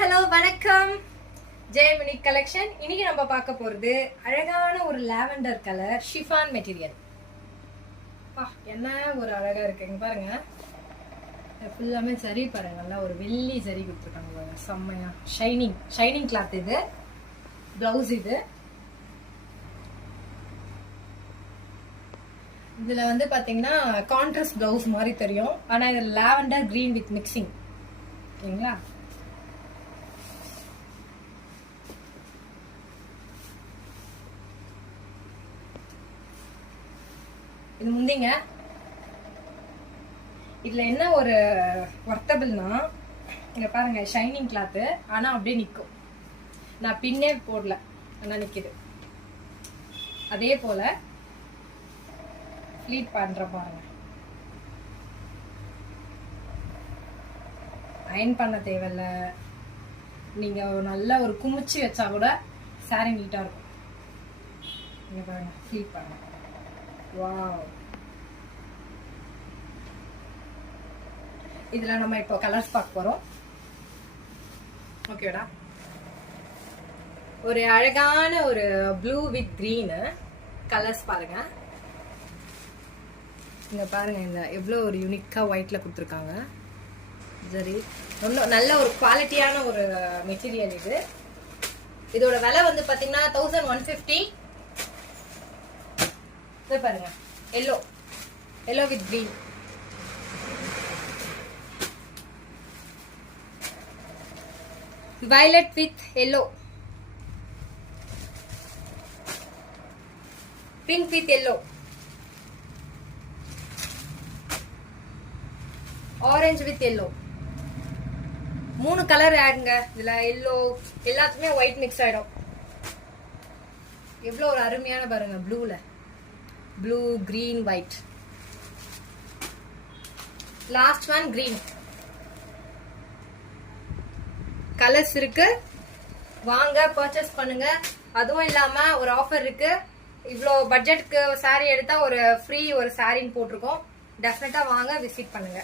Hello வணக்கம். Jayamani collection. இன்னைக்கு நம்ம பார்க்க போறது அழகான ஒரு லாவெண்டர் கலர் ஷிஃபான் மெட்டீரியல். என்ன ஒரு அழகா இருக்குங்க பாருங்க. ஃபுல்லாமே சரி பாருங்க, நல்லா ஒரு வெள்ளி சரி கொடுத்துருக்காங்க பாருங்க, செம்மையா ஷைனிங் கிளாத். இது பிளவுஸ். இதுல வந்து பாத்தீங்கன்னா கான்ட்ராஸ்ட் பிளவுஸ் மாதிரி தெரியும், ஆனா இது லாவெண்டர் கிரீன் வித் மிக்சிங். ஓகேங்களா? இது முந்திங்க. இதுல என்ன ஒரு வர்த்தபிள்னா, இங்க பாருங்க ஷைனிங் கிளாத், ஆனா அப்படியே நிக்கும். நான் பின்னே போடல, ஆனா நிக்குது. அதே போல ஃப்ளீட் பண்ற பாருங்க. அயன் பண்ண தேவையில்ல. நீங்க நல்ல ஒரு குமிச்சு வச்சா கூட சாரி நீட்டா இருக்கும். இங்க பாருங்க ஃப்ளீட் பண்ணுங்க. வாவ். இதுல நம்ம இப்போ கலர்ஸ் பார்க்க போறோம். ஓகேடா. ஒரு அழகான ஒரு ப்ளூ வித் கிரீன் கலர்ஸ் பாருங்க. இங்க பாருங்க, இந்த எவ்வளவு ஒரு யூனிக்கா ஒயிட்ல கொடுத்துருக்காங்க. சரி, நல்ல ஒரு குவாலிட்டியான ஒரு மெட்டீரியல் இது. இதோட விலை வந்து பாத்தீங்கன்னா 1150. பாருங்க, yellow with green. Violet with yellow, pink with yellow, orange with yellow. 3 colour ஆடுங்க இதுல. எல்லோ எல்லாத்துக்குமே ஒயிட் மிக்ஸ் ஆயிடும். எவ்வளவு ஒரு அருமையான பாருங்க. Blue green white. Last one green. Colours இருக்கு, வாங்க பர்ச்சேஸ் பண்ணுங்க. அதுவும் இல்லாம ஒரு ஆஃபர் இருக்கு. இவ்வளோ பட்ஜெட்க்கு சாரி எடுத்தா ஒரு ஃப்ரீ ஒரு சாரின்னு போட்டிருக்கோம். டெஃபினட்டா வாங்க, விசிட் பண்ணுங்க.